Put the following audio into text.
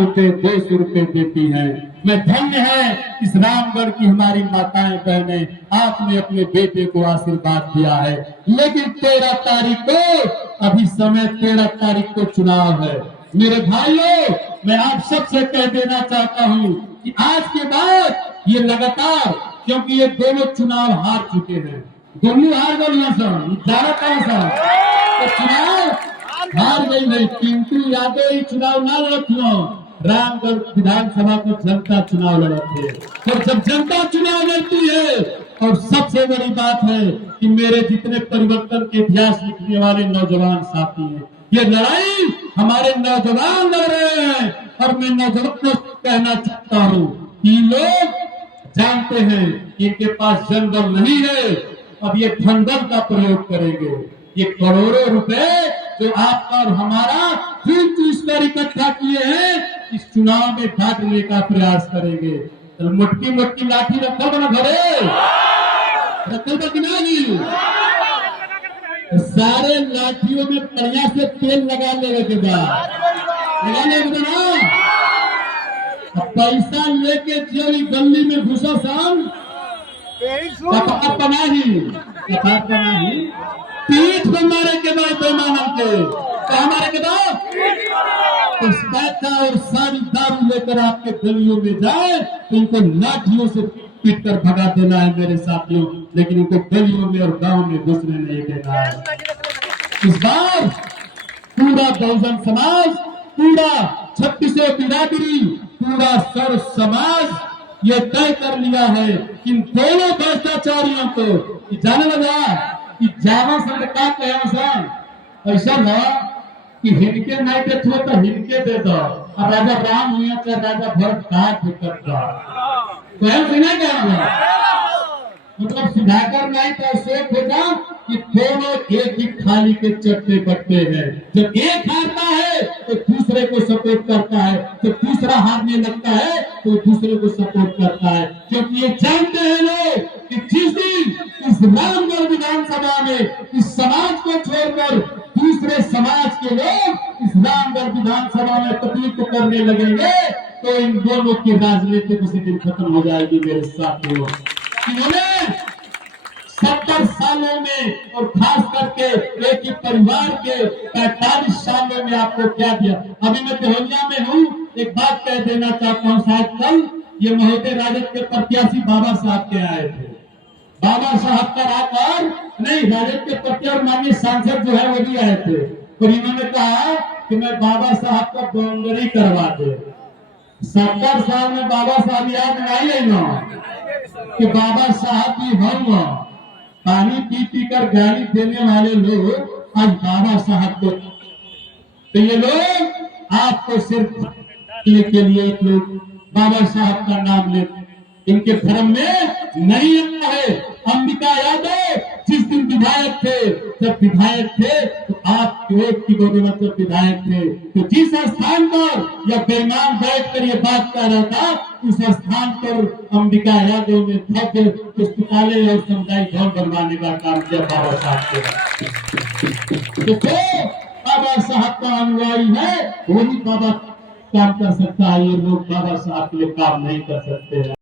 रुपए 200 रुपए देती हैं। मैं धन्य है इस रामगढ़ की हमारी माताएं बहनें, आपने अपने बेटे को आशीर्वाद दिया है। लेकिन 13 तारीख को, अभी समय 13 तारीख को चुनाव है। मेरे भाइयों, मैं आप सबसे कह देना चाहता हूं कि आज के बाद ये लगातार, क्योंकि ये दोनों चुनाव हार चुके हैं, दोनों हार गए तो चुनाव हार गई नहीं। पिंटू यादव ही चुनाव ना लड़ो, रामगढ़ विधानसभा को जनता चुनाव लड़ते है। तो जब जनता चुनाव लड़ती है, और सबसे बड़ी बात है कि मेरे जितने परिवर्तन के इतिहास लिखने वाले नौजवान साथी हैं, ये लड़ाई हमारे नौजवान लड़ रहे हैं। और मैं नौजवान को कहना चाहता हूँ कि लोग जानते हैं कि इनके पास जनबल नहीं है, अब ये धनबल का प्रयोग करेंगे। ये करोड़ों रुपए जो आपका और हमारा चूस कर इकट्ठा किए हैं, इस चुनाव में बांटने का प्रयास करेंगे। तो मोटकी मोटकी लाठी रखो बना घरे, रखो कि नहीं? सारे लाठियों में बढ़िया से तेल लगा लेने के बाद पैसा लेके जो गली में घुसो शाम पीठ को मारे के बाद बेमानों के तो हमारे के बाद पैसा और सारी दारू लेकर आपके गलियों में जाए तो इनको लाठियों से पीट कर भगा देना है मेरे साथियों, लेकिन इनको गलियों में और गांव में घुसने नहीं देना है। इस बार पूरा बहुजन समाज, पूरा 36 बिरादरी, पूरा सर्व समाज ये तय कर लिया है कि इन दोनों भ्रष्टाचारियों को जाने लगा कि जावा संग का कहे ऐसा ना कि हिनके नहीं देते तो हिनके दे दो, और राजा राम हुआ चाहे राजा भरत का दिक्कत था तो नहीं कहना, मतलब सुधाकर नहीं तो शेख होगा कि दोनों एक ही थाली के चट्टे बट्टे हैं। जब एक हारता है तो दूसरे को सपोर्ट करता है, जब दूसरा हारने लगता है तो दूसरे को सपोर्ट करता है, क्योंकि ये जानते हैं लोग कि जिस दिन इस रामगढ़ विधानसभा में इस समाज को छोड़कर दूसरे समाज के लोग इस रामगढ़ विधानसभा में प्रतिनिधित्व करने लगेंगे तो इन दोनों की राजनीति उसी दिन खत्म हो जाएगी। मेरे साथियों, इन्होंने 70 सालों में और खास करके एक ही परिवार के 45 सालों में आपको क्या दिया। अभी मैं देहलिया में हूँ, एक बात कह देना चाहता हूँ। शायद कल ये महोदय राजद के प्रत्याशी बाबा साहब के आए थे, बाबा साहब का आकर नहीं, राजद के प्रत्याशी माननीय सांसद जो है वो भी आए थे, और इन्होंने कहा कि मैं बाबा साहब का बाउंड्री करवा दे। 70 साल में बाबा साहब याद नहीं है ना कि बाबा साहब भी हम पानी पी पी कर गाली देने वाले लोग आज बाबा साहब को, तो ये लोग आपको सिर्फ के लिए लोग बाबा साहब का नाम लेते, इनके धर्म में नहीं आता है। अंबिका यादव जिस दिन विधायक थे, जब विधायक थे तो आप वोट की बदौलत जब विधायक थे, तो जिस स्थान पर या बेईमान बैठ कर ये बात कर रहा था, उस स्थान पर अंबिका यादव ने भव्य पुस्तकालय और सामुदायिक भवन बनवाने का काम किया बाबा साहब के। तो बाबा साहब का अनुयायी है, वही बाबा काम कर सकता है, ये लोग बाबा साहब के लिए काम नहीं कर सकते हैं।